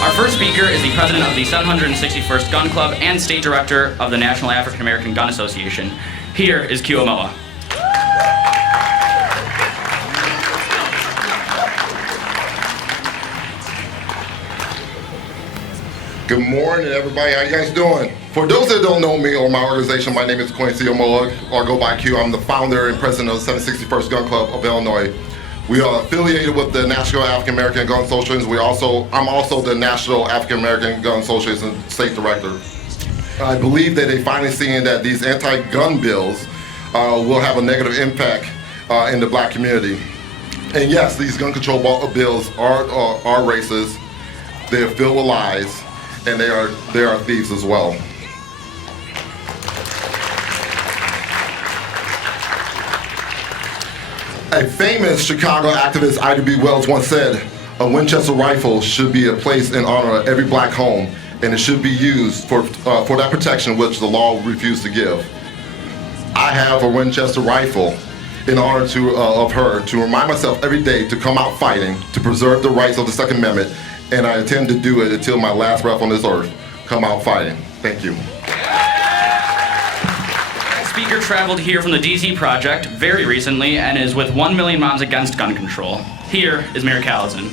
Our first speaker is the president of the 761st Gun Club and state director of the National African American Gun Association. Here is Kwasi Amoah. Good morning, everybody. How you guys doing? For those that don't know me or my organization, my name is Kwasi Amoah, or go by Q. I'm the founder and president of the 761st Gun Club of Illinois. We are affiliated with the National African American Gun Association. I'm also the National African American Gun Association state director. I believe that they finally seeing that these anti-gun bills will have a negative impact in the black community. And yes, these gun control bills are racist. They're filled with lies. And they are thieves as well. A famous Chicago activist, Ida B. Wells, once said, "A Winchester rifle should be placed in honor of every black home, and it should be used for that protection which the law refused to give." I have a Winchester rifle in honor of her, to remind myself every day to come out fighting, to preserve the rights of the Second Amendment, and I intend to do it until my last breath on this earth. Come out fighting. Thank you. The speaker traveled here from the DC Project very recently and is with 1 Million Moms Against Gun Control. Here is Schuster-Callison.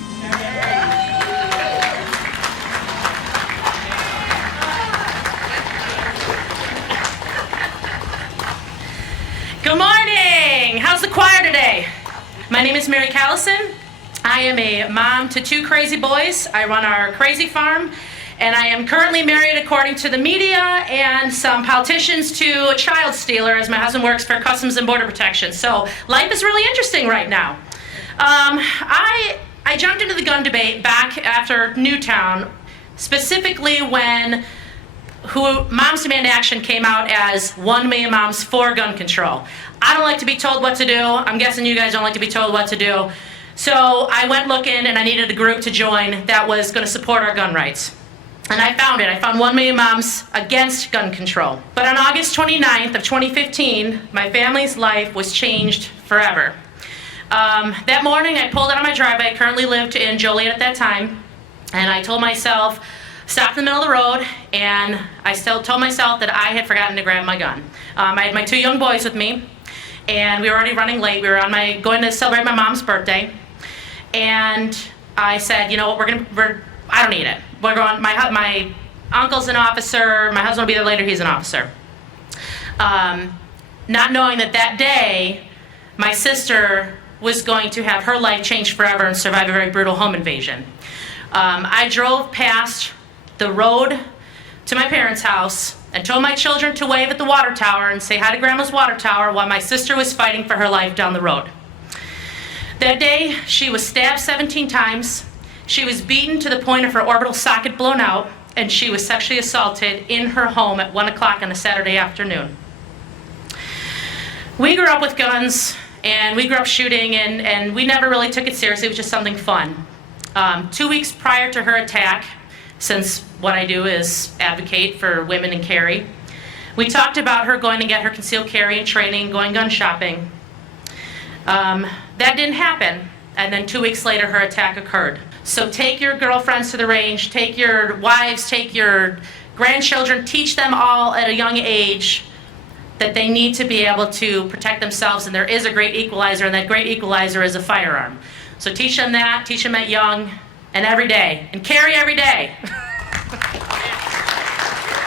Good morning! How's the choir today? My name is Schuster-Callison. I am a mom to 2 crazy boys. I run our crazy farm, and I am currently married, according to the media and some politicians, to a child stealer, as my husband works for Customs and Border Protection. So life is really interesting right now. I jumped into the gun debate back after Newtown, specifically when Moms Demand Action came out as 1 Million Moms for Gun Control. I don't like to be told what to do. I'm guessing you guys don't like to be told what to do. So I went looking, and I needed a group to join that was going to support our gun rights. And I found it. I found 1 Million Moms Against Gun Control. But on August 29th of 2015, my family's life was changed forever. That morning, I pulled out of my driveway. I currently lived in Joliet at that time. And I told myself, stopped in the middle of the road, and I still told myself that I had forgotten to grab my gun. I had my 2 young boys with me, and we were already running late. We were going to celebrate my mom's birthday. And I said, you know what, I don't need it. We're going, my uncle's an officer, my husband will be there later, he's an officer. Not knowing that day, my sister was going to have her life changed forever and survive a very brutal home invasion. I drove past the road to my parents' house and told my children to wave at the water tower and say hi to Grandma's water tower while my sister was fighting for her life down the road. That day, she was stabbed 17 times, she was beaten to the point of her orbital socket blown out, and she was sexually assaulted in her home at 1 o'clock on a Saturday afternoon. We grew up with guns, and we grew up shooting, and we never really took it seriously. It was just something fun. 2 weeks prior to her attack, since what I do is advocate for women and carry, we talked about her going to get her concealed carry and training, going gun shopping. That didn't happen, and then 2 weeks later her attack occurred. So take your girlfriends to the range, take your wives, take your grandchildren, teach them all at a young age that they need to be able to protect themselves, and there is a great equalizer, and that great equalizer is a firearm. So teach them that, teach them at young, and every day, and carry every day.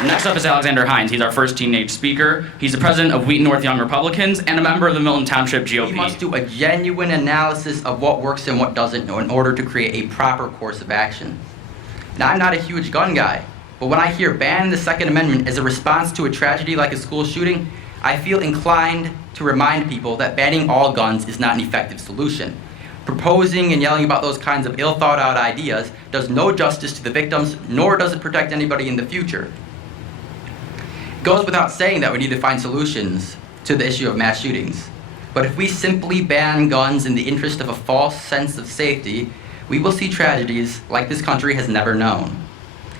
Next up is Alexander Hines. He's our first teenage speaker. He's the president of Wheaton North Young Republicans and a member of the Milton Township GOP. We must do a genuine analysis of what works and what doesn't in order to create a proper course of action. Now, I'm not a huge gun guy, but when I hear ban the Second Amendment as a response to a tragedy like a school shooting, I feel inclined to remind people that banning all guns is not an effective solution. Proposing and yelling about those kinds of ill-thought-out ideas does no justice to the victims, nor does it protect anybody in the future. It goes without saying that we need to find solutions to the issue of mass shootings. But if we simply ban guns in the interest of a false sense of safety, we will see tragedies like this country has never known.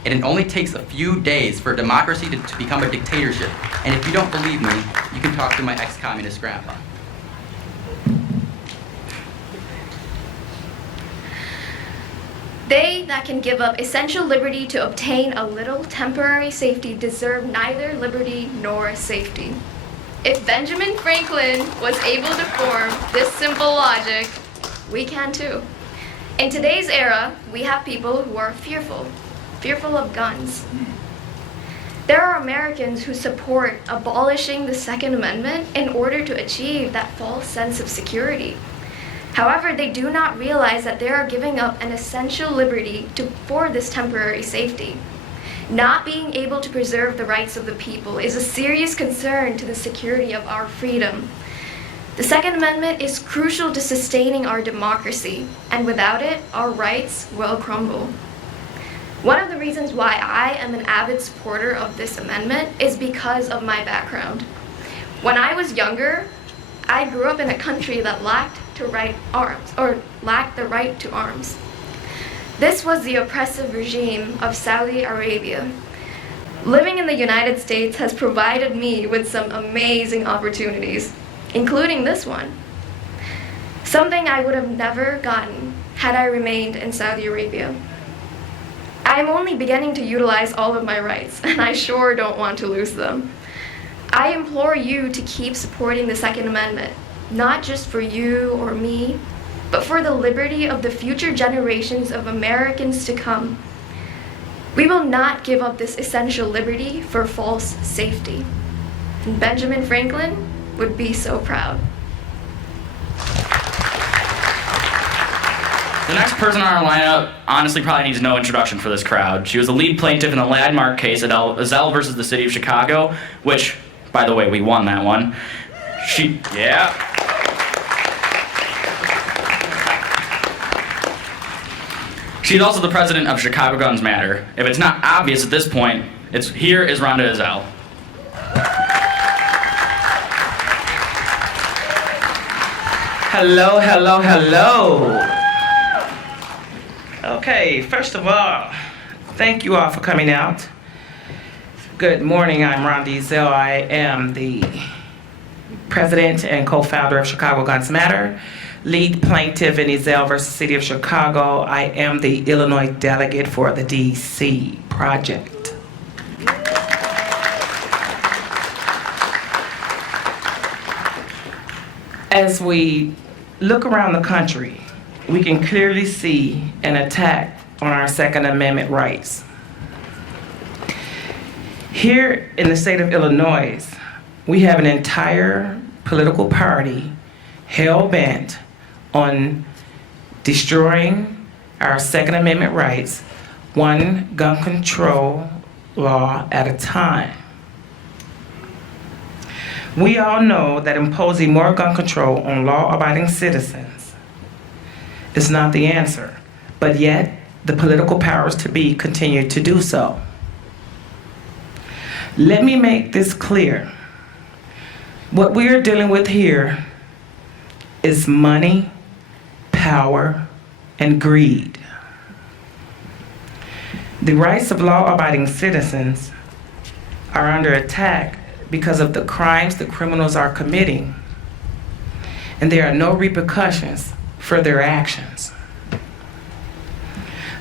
And it only takes a few days for a democracy to become a dictatorship. And if you don't believe me, you can talk to my ex-communist grandpa. They that can give up essential liberty to obtain a little temporary safety deserve neither liberty nor safety. If Benjamin Franklin was able to form this simple logic, we can too. In today's era, we have people who are fearful of guns. There are Americans who support abolishing the Second Amendment in order to achieve that false sense of security. However, they do not realize that they are giving up an essential liberty for this temporary safety. Not being able to preserve the rights of the people is a serious concern to the security of our freedom. The Second Amendment is crucial to sustaining our democracy, and without it, our rights will crumble. One of the reasons why I am an avid supporter of this amendment is because of my background. When I was younger, I grew up in a country that lacked the right to arms. This was the oppressive regime of Saudi Arabia. Living in the United States has provided me with some amazing opportunities, including this one. Something I would have never gotten had I remained in Saudi Arabia. I am only beginning to utilize all of my rights, and I sure don't want to lose them. I implore you to keep supporting the Second Amendment, not just for you or me, but for the liberty of the future generations of Americans to come. We will not give up this essential liberty for false safety. And Benjamin Franklin would be so proud. The next person on our lineup honestly probably needs no introduction for this crowd. She was the lead plaintiff in the landmark case at Ezell versus the City of Chicago, which, by the way, we won that one. She's also the president of Chicago Guns Matter. If it's not obvious at this point, here is Rhonda Ezell. Hello, hello, hello. Okay, first of all, thank you all for coming out. Good morning, I'm Rhonda Ezell. I am the president and co-founder of Chicago Guns Matter, lead plaintiff in Ezell versus City of Chicago. I am the Illinois delegate for the DC project. As we look around the country, we can clearly see an attack on our Second Amendment rights. Here in the state of Illinois, we have an entire political party hell-bent on destroying our Second Amendment rights, one gun control law at a time. We all know that imposing more gun control on law-abiding citizens is not the answer, but yet the political powers to be continue to do so. Let me make this clear. What we are dealing with here is money, power, and greed. The rights of law-abiding citizens are under attack because of the crimes the criminals are committing, and there are no repercussions for their actions.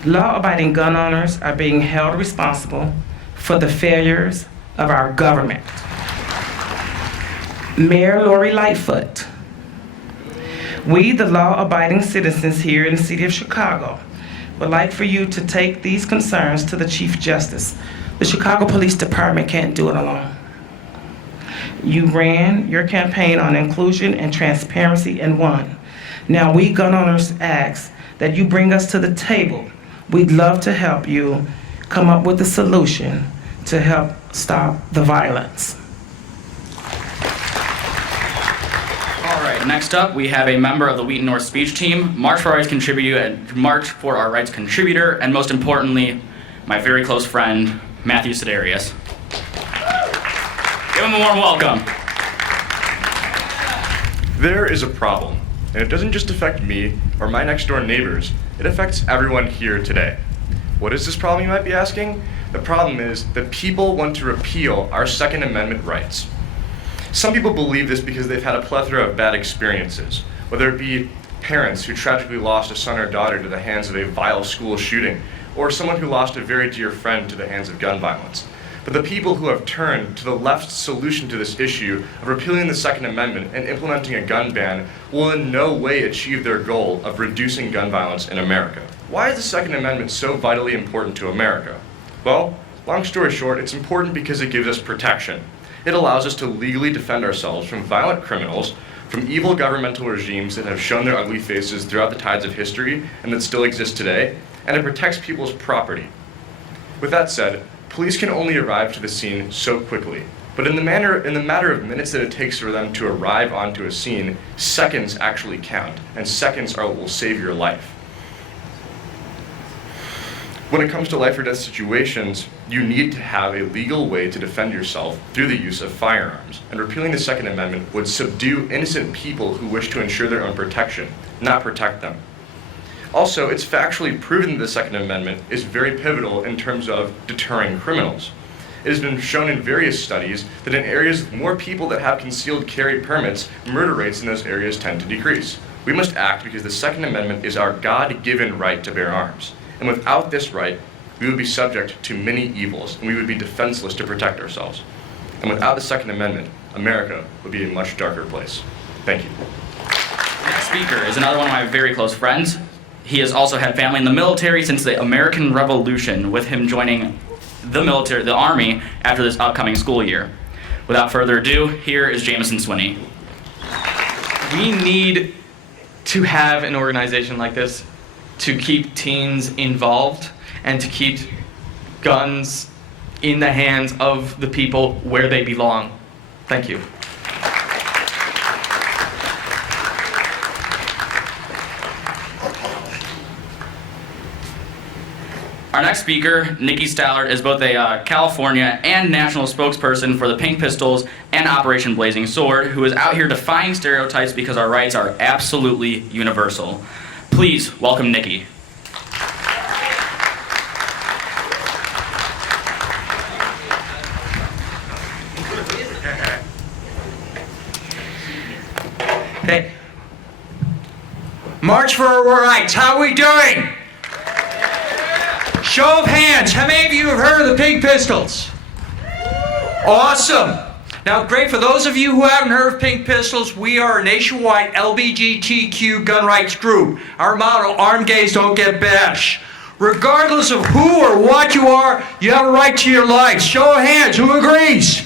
Law-abiding gun owners are being held responsible for the failures of our government. Mayor Lori Lightfoot, we, the law-abiding citizens here in the City of Chicago, would like for you to take these concerns to the Chief Justice. The Chicago Police Department can't do it alone. You ran your campaign on inclusion and transparency and won. Now we gun owners ask that you bring us to the table. We'd love to help you come up with a solution to help stop the violence. All right, next up, we have a member of the Wheaton North speech team, March for Our Rights contributor, and most importantly, my very close friend, Matthew Sidarius. Give him a warm welcome. There is a problem, and it doesn't just affect me or my next door neighbors, it affects everyone here today. What is this problem, you might be asking? The problem is that people want to repeal our Second Amendment rights. Some people believe this because they've had a plethora of bad experiences, whether it be parents who tragically lost a son or daughter to the hands of a vile school shooting, or someone who lost a very dear friend to the hands of gun violence. But the people who have turned to the left's solution to this issue of repealing the Second Amendment and implementing a gun ban will in no way achieve their goal of reducing gun violence in America. Why is the Second Amendment so vitally important to America? Well, long story short, it's important because it gives us protection. It allows us to legally defend ourselves from violent criminals, from evil governmental regimes that have shown their ugly faces throughout the tides of history and that still exist today, and it protects people's property. With that said, police can only arrive to the scene so quickly, but in the matter of minutes that it takes for them to arrive onto a scene, seconds actually count, and seconds are what will save your life. When it comes to life or death situations, you need to have a legal way to defend yourself through the use of firearms, and repealing the Second Amendment would subdue innocent people who wish to ensure their own protection, not protect them. Also, it's factually proven that the Second Amendment is very pivotal in terms of deterring criminals. It has been shown in various studies that in areas with more people that have concealed carry permits, murder rates in those areas tend to decrease. We must act because the Second Amendment is our God-given right to bear arms. And without this right, we would be subject to many evils, and we would be defenseless to protect ourselves. And without the Second Amendment, America would be a much darker place. Thank you. Next speaker is another one of my very close friends. He has also had family in the military since the American Revolution, with him joining the Army, after this upcoming school year. Without further ado, here is Jameson Swinney. We need to have an organization like this to keep teens involved and to keep guns in the hands of the people where they belong. Thank you. Our next speaker, Nicki Stallard, is both a California and national spokesperson for the Pink Pistols and Operation Blazing Sword, who is out here defying stereotypes because our rights are absolutely universal. Please welcome Nicki. Hey. March for our rights. How are we doing? Show of hands. How many of you have heard of the Pink Pistols? Awesome. Now, great. For those of you who haven't heard of Pink Pistols, we are a nationwide LGBTQ gun rights group. Our motto, armed gays don't get bashed. Regardless of who or what you are, you have a right to your life. Show of hands. Who agrees?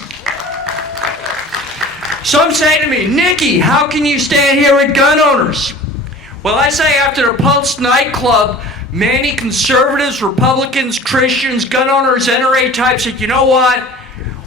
Some say to me, Nicki, how can you stand here with gun owners? Well, I say after the Pulse nightclub, many conservatives, Republicans, Christians, gun owners, NRA types said, you know what?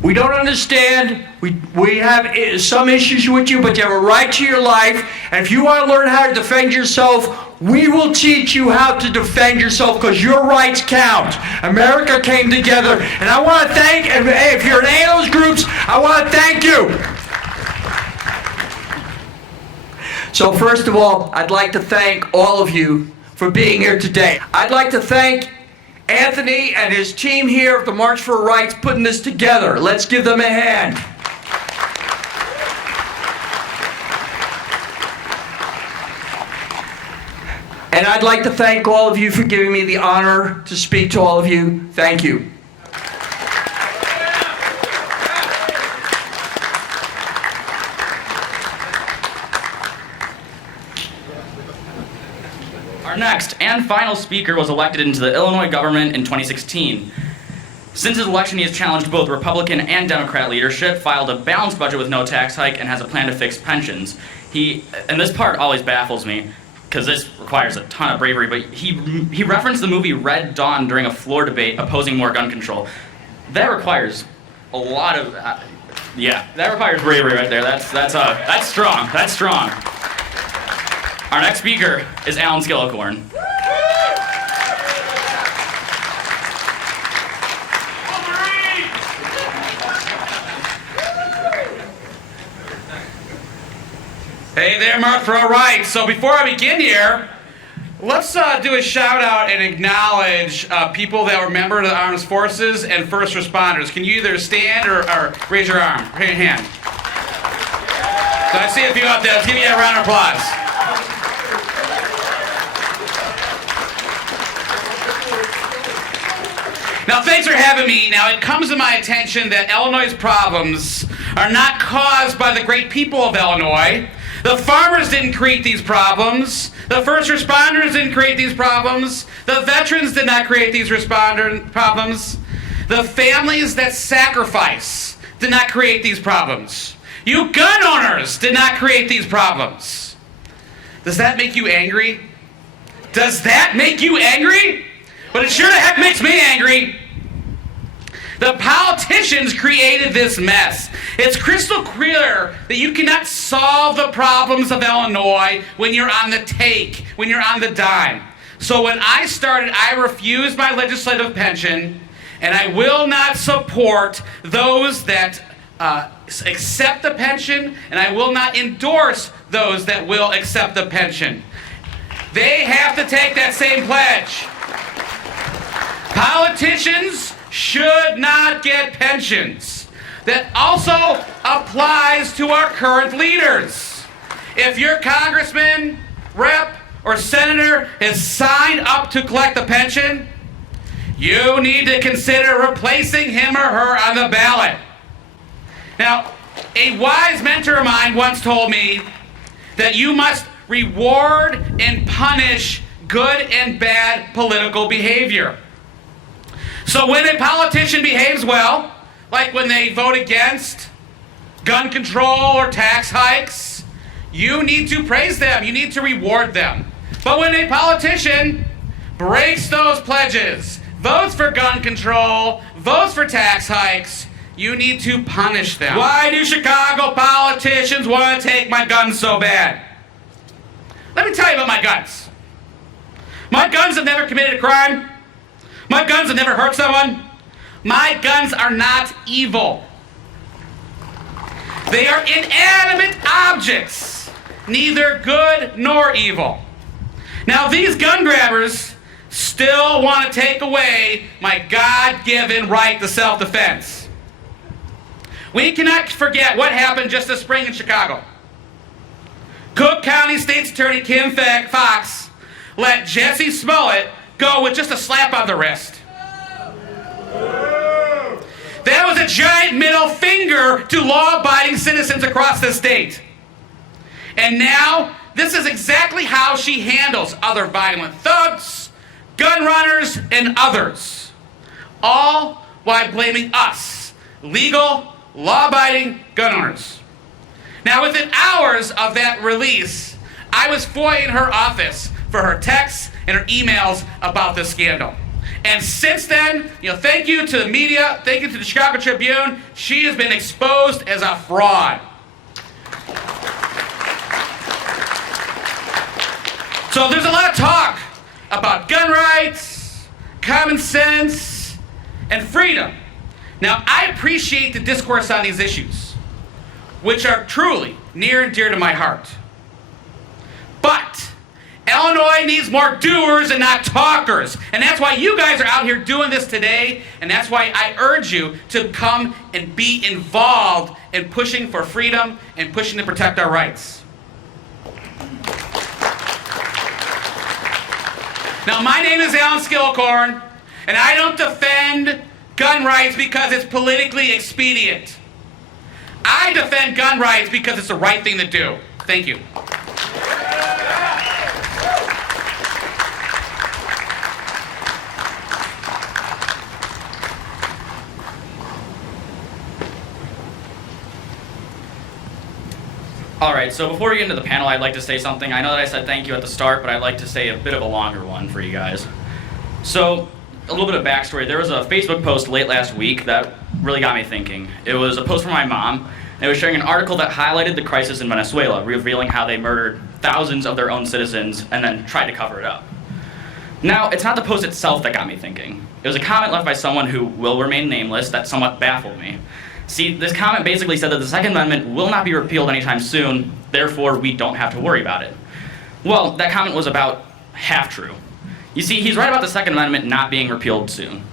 We don't understand. We have some issues with you, but you have a right to your life. And if you want to learn how to defend yourself, we will teach you how to defend yourself because your rights count. America came together. And I want to thank, and if you're in any of those groups, I want to thank you. So first of all, I'd like to thank all of you for being here today. I'd like to thank Anthony and his team here at the March for Rights putting this together. Let's give them a hand. And I'd like to thank all of you for giving me the honor to speak to all of you. Thank you. Our next and final speaker was elected into the Illinois government in 2016. Since his election, he has challenged both Republican and Democrat leadership, filed a balanced budget with no tax hike, and has a plan to fix pensions. And this part always baffles me, because this requires a ton of bravery, but he referenced the movie Red Dawn during a floor debate opposing more gun control. That requires a lot of, that requires bravery right there. That's strong. That's strong. Our next speaker is Alan Skillicorn. Hey there, March for Our Rights. So before I begin here, let's do a shout out and acknowledge people that were members of the armed forces and first responders. Can you either stand or raise your arm, raise your hand? So I see a few out there. Let's give you a round of applause. Now, thanks for having me. Now, it comes to my attention that Illinois' problems are not caused by the great people of Illinois. The farmers didn't create these problems. The first responders didn't create these problems. The veterans did not create these problems. The families that sacrifice did not create these problems. You gun owners did not create these problems. Does that make you angry? Does that make you angry? But it sure the heck makes me angry. The politicians created this mess. It's crystal clear that you cannot solve the problems of Illinois when you're on the take, when you're on the dime. So when I started, I refused my legislative pension, and I will not support those that accept the pension, and I will not endorse those that will accept the pension. They have to take that same pledge. Politicians should not get pensions. That also applies to our current leaders. If your congressman, rep, or senator is signed up to collect a pension, you need to consider replacing him or her on the ballot. Now, a wise mentor of mine once told me that you must reward and punish good and bad political behavior. So when a politician behaves well, like when they vote against gun control or tax hikes, you need to praise them, you need to reward them. But when a politician breaks those pledges, votes for gun control, votes for tax hikes, you need to punish them. Why do Chicago politicians want to take my guns so bad? Let me tell you about my guns. My guns have never committed a crime. My guns have never hurt someone. My guns are not evil. They are inanimate objects, neither good nor evil. Now, these gun grabbers still want to take away my God-given right to self-defense. We cannot forget what happened just this spring in Chicago. Cook County State's Attorney Kim Fox let Jesse Smollett go with just a slap on the wrist. That was a giant middle finger to law-abiding citizens across the state. And now, this is exactly how she handles other violent thugs, gun runners, and others. All while blaming us, legal, law-abiding gun owners. Now, within hours of that release, I was FOIAing her office for her texts and her emails about this scandal. And since then, thank you to the media, thank you to the Chicago Tribune, she has been exposed as a fraud. So there's a lot of talk about gun rights, common sense, and freedom. Now, I appreciate the discourse on these issues, which are truly near and dear to my heart. But Illinois needs more doers and not talkers. And that's why you guys are out here doing this today. And that's why I urge you to come and be involved in pushing for freedom and pushing to protect our rights. Now, my name is Alan Skillicorn, and I don't defend gun rights because it's politically expedient. I defend gun rights because it's the right thing to do. Thank you. All right, so before we get into the panel, I'd like to say something. I know that I said thank you at the start, but I'd like to say a bit of a longer one for you guys. So, a little bit of backstory. There was a Facebook post late last week that really got me thinking. It was a post from my mom, and it was sharing an article that highlighted the crisis in Venezuela, revealing how they murdered thousands of their own citizens and then tried to cover it up. Now, it's not the post itself that got me thinking. It was a comment left by someone who will remain nameless that somewhat baffled me. See, this comment basically said that the Second Amendment will not be repealed anytime soon, therefore we don't have to worry about it. Well, that comment was about half true. You see, he's right about the Second Amendment not being repealed soon.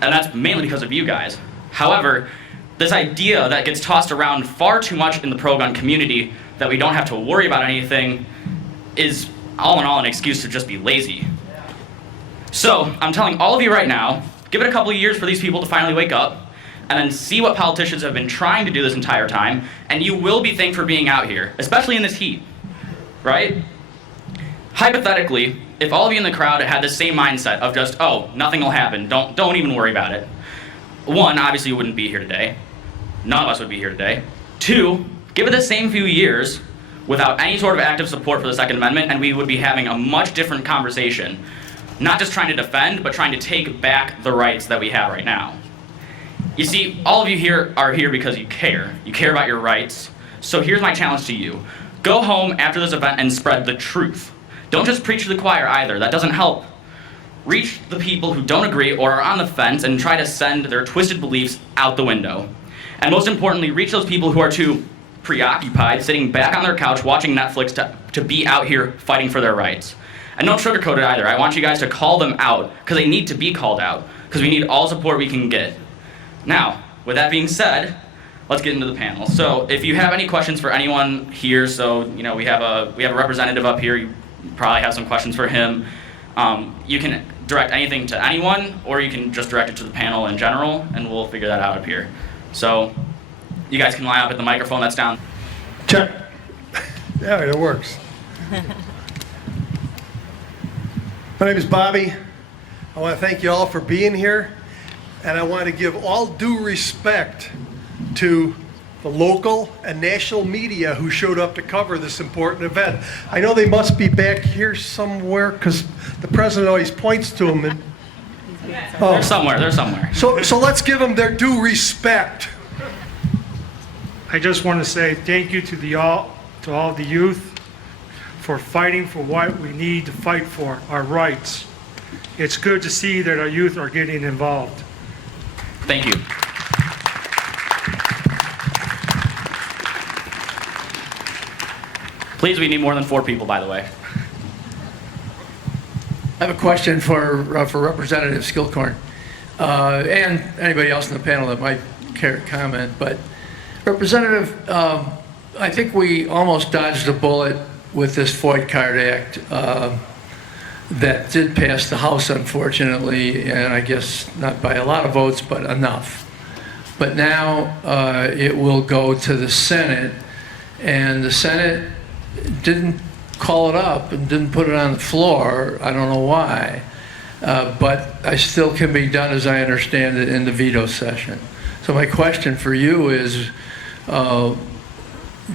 And that's mainly because of you guys. However, this idea that gets tossed around far too much in the pro-gun community that we don't have to worry about anything is, all in all, an excuse to just be lazy. So, I'm telling all of you right now, Give it a couple of years for these people to finally wake up, and then see what politicians have been trying to do this entire time, and you will be thanked for being out here, especially in this heat, right? Hypothetically, if all of you in the crowd had the same mindset of just, oh, nothing will happen, don't even worry about it. One, obviously you wouldn't be here today. None of us would be here today. Two, give it the same few years without any sort of active support for the Second Amendment, and we would be having a much different conversation. Not just trying to defend, but trying to take back the rights that we have right now. You see, all of you here are here because you care. You care about your rights. So here's my challenge to you. Go home after this event and spread the truth. Don't just preach to the choir either. That doesn't help. Reach the people who don't agree or are on the fence and try to send their twisted beliefs out the window. And most importantly, reach those people who are too preoccupied, sitting back on their couch watching Netflix to be out here fighting for their rights. And don't sugarcoat it either. I want you guys to call them out, because they need to be called out, because we need all support we can get. Now, with that being said, let's get into the panel. So if you have any questions for anyone here, so we have a representative up here, you probably have some questions for him. You can direct anything to anyone, or you can just direct it to the panel in general, and we'll figure that out up here. So you guys can line up at the microphone that's down. Check. Yeah, it works. My name is Bobby. I want to thank you all for being here, and I want to give all due respect to the local and national media who showed up to cover this important event. I know they must be back here somewhere because the president always points to them. And, They're somewhere. So let's give them their due respect. I just want to say thank you to all of the youth for fighting for what we need to fight for, our rights. It's good to see that our youth are getting involved. Thank you. Please, we need more than 4 people, by the way. I have a question for Representative Skillicorn and anybody else in the panel that might care to comment. But Representative, I think we almost dodged a bullet with this FOID Card Act that did pass the House, unfortunately, and I guess not by a lot of votes, but enough. But now it will go to the Senate, and the Senate didn't call it up and didn't put it on the floor. I don't know why, but I still can be done, as I understand it, in the veto session. So my question for you is,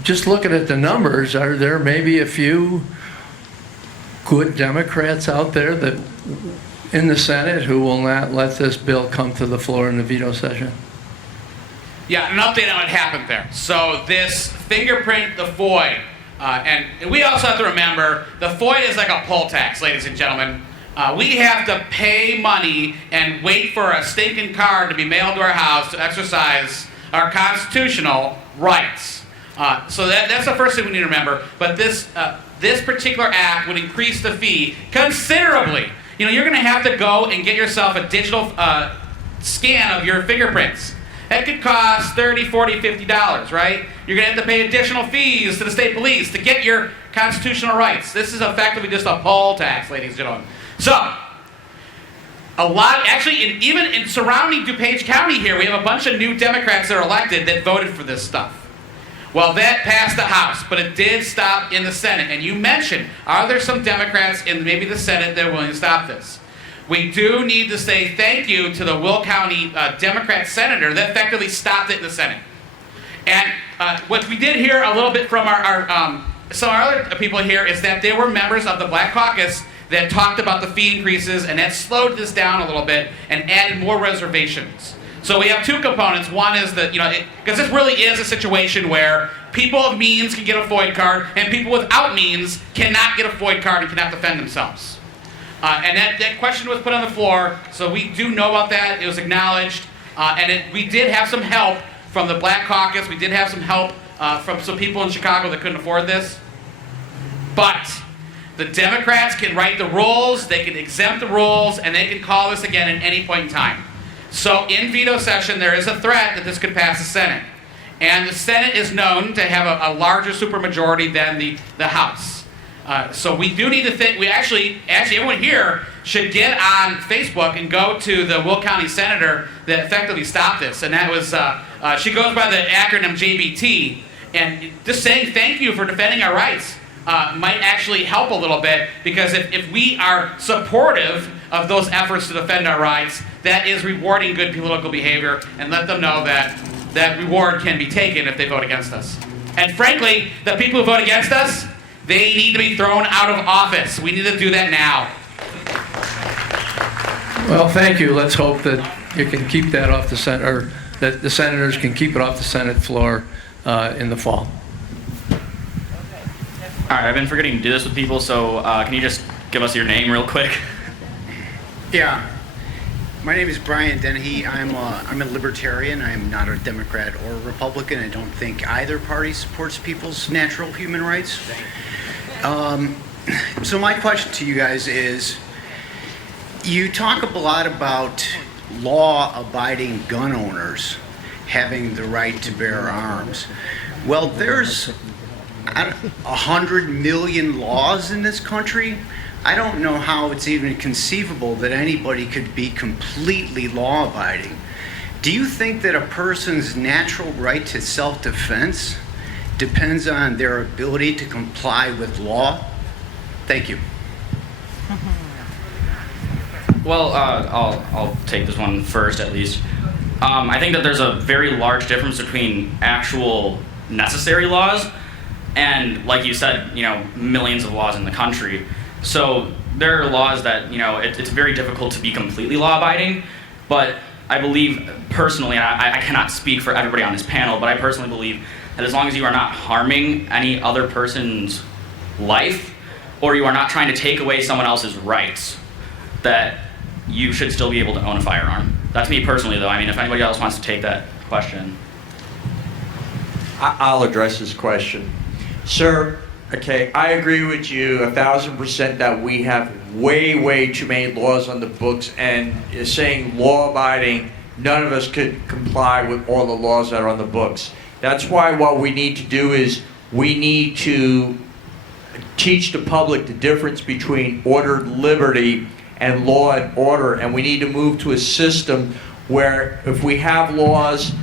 just looking at the numbers, are there maybe a few good Democrats out there that in the Senate who will not let this bill come to the floor in the veto session? Yeah, an update on what happened there. So this fingerprint, the FOID, and we also have to remember, the FOID is like a poll tax, ladies and gentlemen. We have to pay money and wait for a stinking card to be mailed to our house to exercise our constitutional rights. So that's the first thing we need to remember. But this particular act would increase the fee considerably. You're going to have to go and get yourself a digital scan of your fingerprints. That could cost $30, $40, $50, right? You're going to have to pay additional fees to the state police to get your constitutional rights. This is effectively just a poll tax, ladies and gentlemen. So, even in surrounding DuPage County here, we have a bunch of new Democrats that are elected that voted for this stuff. Well, that passed the House, but it did stop in the Senate. And you mentioned, are there some Democrats in maybe the Senate that are willing to stop this? We do need to say thank you to the Will County Democrat senator that effectively stopped it in the Senate. And what we did hear a little bit from some of our other people here is that there were members of the Black Caucus that talked about the fee increases, and that slowed this down a little bit and added more reservations. So we have 2 components. One is that, because this really is a situation where people of means can get a FOID card, and people without means cannot get a FOID card and cannot defend themselves. And that question was put on the floor, so we do know about that. It was acknowledged, we did have some help from the Black Caucus. We did have some help from some people in Chicago that couldn't afford this. But the Democrats can write the rules, they can exempt the rules, and they can call this again at any point in time. So in veto session, there is a threat that this could pass the Senate. And the Senate is known to have a larger supermajority than the House. So we do need to think. We actually, everyone here should get on Facebook and go to the Will County Senator that effectively stopped this, and that was she goes by the acronym JBT, and just saying thank you for defending our rights might actually help a little bit, because if we are supportive of those efforts to defend our rights, that is rewarding good political behavior, and let them know that that reward can be taken if they vote against us. And frankly, the people who vote against us, they need to be thrown out of office. We need to do that now. Well, thank you. Let's hope that you can keep that off the Senate, or that the senators can keep it off the Senate floor in the fall. All right, I've been forgetting to do this with people, so can you just give us your name real quick? Yeah. My name is Brian Dennehy. I'm a libertarian. I'm not a Democrat or a Republican. I don't think either party supports people's natural human rights. So my question to you guys is, you talk a lot about law-abiding gun owners having the right to bear arms. Well, there's 100 million laws in this country. I don't know how it's even conceivable that anybody could be completely law-abiding. Do you think that a person's natural right to self-defense depends on their ability to comply with law? Thank you. Well, I'll take this one first, at least. I think that there's a very large difference between actual necessary laws and, like you said, millions of laws in the country. So there are laws that, it's very difficult to be completely law-abiding, but I believe personally, and I cannot speak for everybody on this panel, but I personally believe that as long as you are not harming any other person's life, or you are not trying to take away someone else's rights, that you should still be able to own a firearm. That's me personally, though. I mean, if anybody else wants to take that question. I'll address this question. Sir, okay, I agree with you 1,000% that we have way too many laws on the books, and saying law-abiding, none of us could comply with all the laws that are on the books. That's why what we need to do is we need to teach the public the difference between ordered liberty and law and order, and we need to move to a system where if we have laws,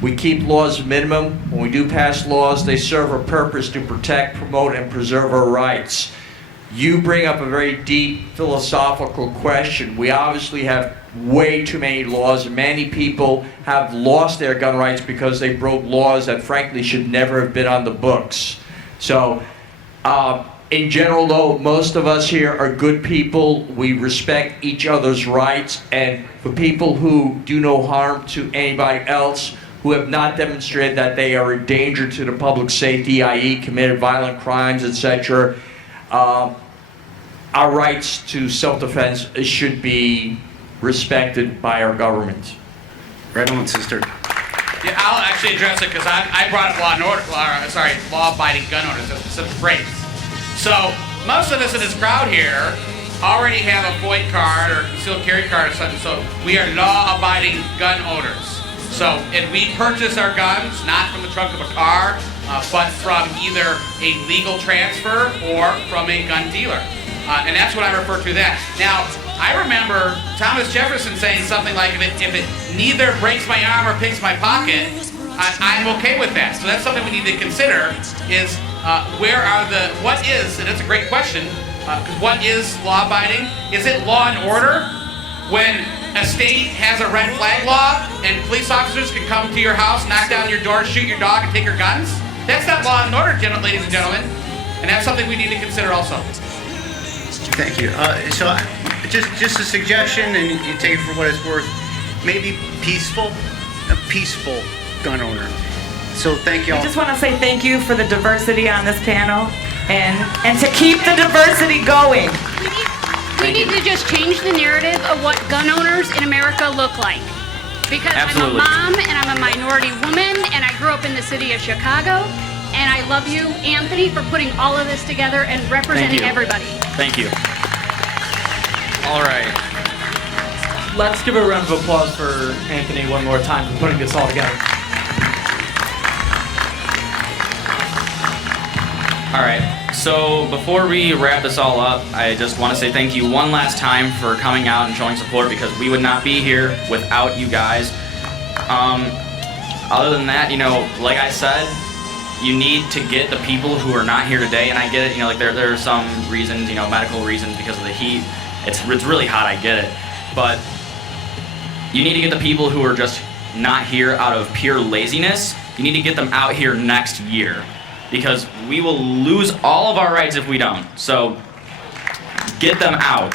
we keep laws minimum. When we do pass laws, they serve a purpose to protect, promote, and preserve our rights. You bring up a very deep philosophical question. We obviously have way too many laws, and many people have lost their gun rights because they broke laws that frankly should never have been on the books. So, in general, though, most of us here are good people. We respect each other's rights, and for people who do no harm to anybody else, who have not demonstrated that they are a danger to the public safety, i.e. committed violent crimes, etc., our rights to self-defense should be respected by our government. Right on, sister. Yeah, I'll actually address it because I brought up law-abiding gun owners as a specific phrase. So most of us in this crowd here already have a FOID card or concealed carry card or something, so we are law-abiding gun owners. So, and we purchase our guns not from the trunk of a car, but from either a legal transfer or from a gun dealer. And that's what I refer to that. Now, I remember Thomas Jefferson saying something like, if it neither breaks my arm or picks my pocket, I'm okay with that. So that's something we need to consider is what is, and it's a great question, because what is law-abiding? Is it law and order? When a state has a red flag law and police officers can come to your house, knock down your door, shoot your dog, and take your guns? That's not law and order, ladies and gentlemen. And that's something we need to consider also. Thank you. So just a suggestion, and you take it for what it's worth, maybe a peaceful gun owner. So thank you all. I just want to say thank you for the diversity on this panel and to keep the diversity going. We need to just change the narrative of what gun owners in America look like. Because Absolutely. I'm a mom and I'm a minority woman and I grew up in the city of Chicago, and I love you, Anthony, for putting all of this together and representing everybody. Thank you. All right. Let's give a round of applause for Anthony one more time for putting this all together. All right. So before we wrap this all up, I just want to say thank you one last time for coming out and showing support, because we would not be here without you guys. Other than that, like I said, you need to get the people who are not here today, and I get it, like there are some reasons, medical reasons because of the heat. It's really hot, I get it. But you need to get the people who are just not here out of pure laziness. You need to get them out here next year, because we will lose all of our rights if we don't. So get them out.